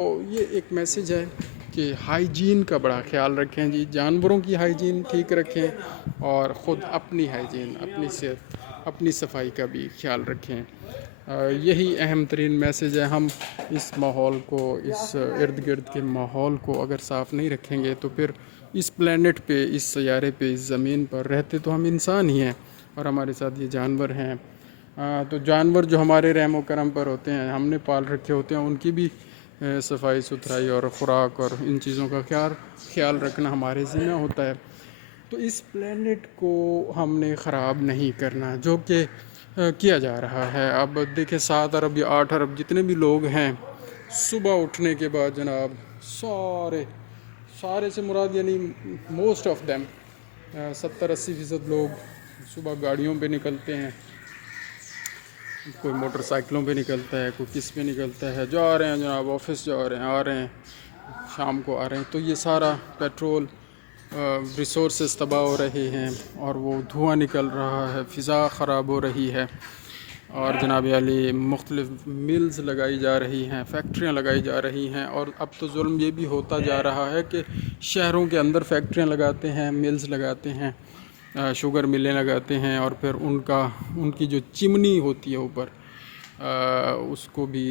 تو یہ ایک میسیج ہے کہ ہائیجین کا بڑا خیال رکھیں جی، جانوروں کی ہائیجین ٹھیک رکھیں اور خود اپنی ہائیجین، اپنی صحت، اپنی صفائی کا بھی خیال رکھیں۔ یہی اہم ترین میسیج ہے۔ ہم اس ماحول کو، اس ارد گرد کے ماحول کو اگر صاف نہیں رکھیں گے تو پھر اس پلینٹ پہ، اس سیارے پہ، اس زمین پر رہتے تو ہم انسان ہی ہیں اور ہمارے ساتھ یہ جانور ہیں۔ تو جانور جو ہمارے رحم و کرم پر ہوتے ہیں، ہم نے پال رکھے ہوتے ہیں، ان کی بھی صفائی ستھرائی اور خوراک اور ان چیزوں کا خیال رکھنا ہمارے ذمہ ہوتا ہے۔ تو اس پلینٹ کو ہم نے خراب نہیں کرنا، جو کہ کیا جا رہا ہے۔ اب دیکھیں 7 ارب یا 8 ارب جتنے بھی لوگ ہیں، صبح اٹھنے کے بعد جناب سارے سے مراد یعنی موسٹ آف دیم 70-80% لوگ صبح گاڑیوں پہ نکلتے ہیں، کوئی موٹر سائیکلوں پہ نکلتا ہے، کوئی کس پہ نکلتا ہے، جا رہے ہیں جناب آفس، جا رہے ہیں، آ رہے ہیں، شام کو آ رہے ہیں۔ تو یہ سارا پیٹرول ریسورسز تباہ ہو رہے ہیں اور وہ دھواں نکل رہا ہے، فضا خراب ہو رہی ہے، اور جناب علی مختلف ملز لگائی جا رہی ہیں، فیکٹریاں لگائی جا رہی ہیں۔ اور اب تو ظلم یہ بھی ہوتا جا رہا ہے کہ شہروں کے اندر فیکٹریاں لگاتے ہیں، ملز لگاتے ہیں، شوگر ملیں لگاتے ہیں، اور پھر ان کی جو چمنی ہوتی ہے اوپر، اس کو بھی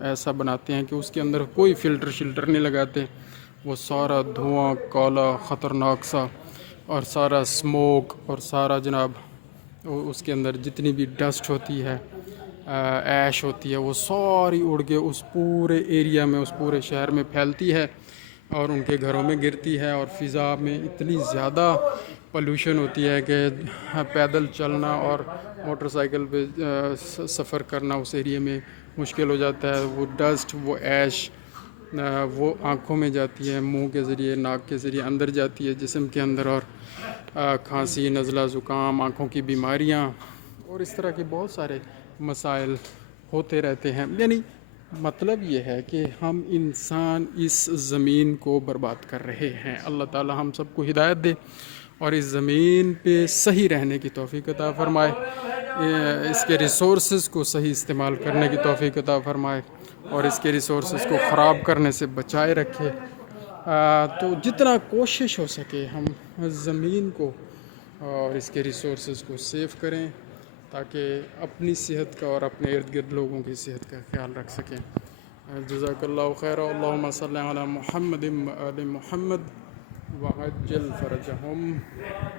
ایسا بناتے ہیں کہ اس کے اندر کوئی فلٹر شلٹر نہیں لگاتے، وہ سارا دھواں کالا خطرناک سا، اور سارا اسموک، اور سارا جناب اس کے اندر جتنی بھی ڈسٹ ہوتی ہے، ایش ہوتی ہے، وہ ساری اڑ کے اس پورے ایریا میں، اس پورے شہر میں پھیلتی ہے اور ان کے گھروں میں گرتی ہے، اور فضا میں اتنی زیادہ پولوشن ہوتی ہے کہ پیدل چلنا اور موٹر سائیکل پہ سفر کرنا اس ایریے میں مشکل ہو جاتا ہے۔ وہ ڈسٹ، وہ ایش، وہ آنکھوں میں جاتی ہے، منہ کے ذریعے، ناک کے ذریعے اندر جاتی ہے جسم کے اندر، اور کھانسی، نزلہ، زکام، آنکھوں کی بیماریاں اور اس طرح کے بہت سارے مسائل ہوتے رہتے ہیں۔ یعنی مطلب یہ ہے کہ ہم انسان اس زمین کو برباد کر رہے ہیں۔ اللہ تعالی ہم سب کو ہدایت دے اور اس زمین پہ صحیح رہنے کی توفیق عطا فرمائے، اس کے ریسورسز کو صحیح استعمال کرنے کی توفیق عطا فرمائے اور اس کے ریسورسز کو خراب کرنے سے بچائے رکھے۔ تو جتنا کوشش ہو سکے ہم زمین کو اور اس کے ریسورسز کو سیو کریں تاکہ اپنی صحت کا اور اپنے ارد گرد لوگوں کی صحت کا خیال رکھ سکیں۔ جزاک اللہ خیر، اللہم صلی علی محمد و آل محمد وعجل فرجہم۔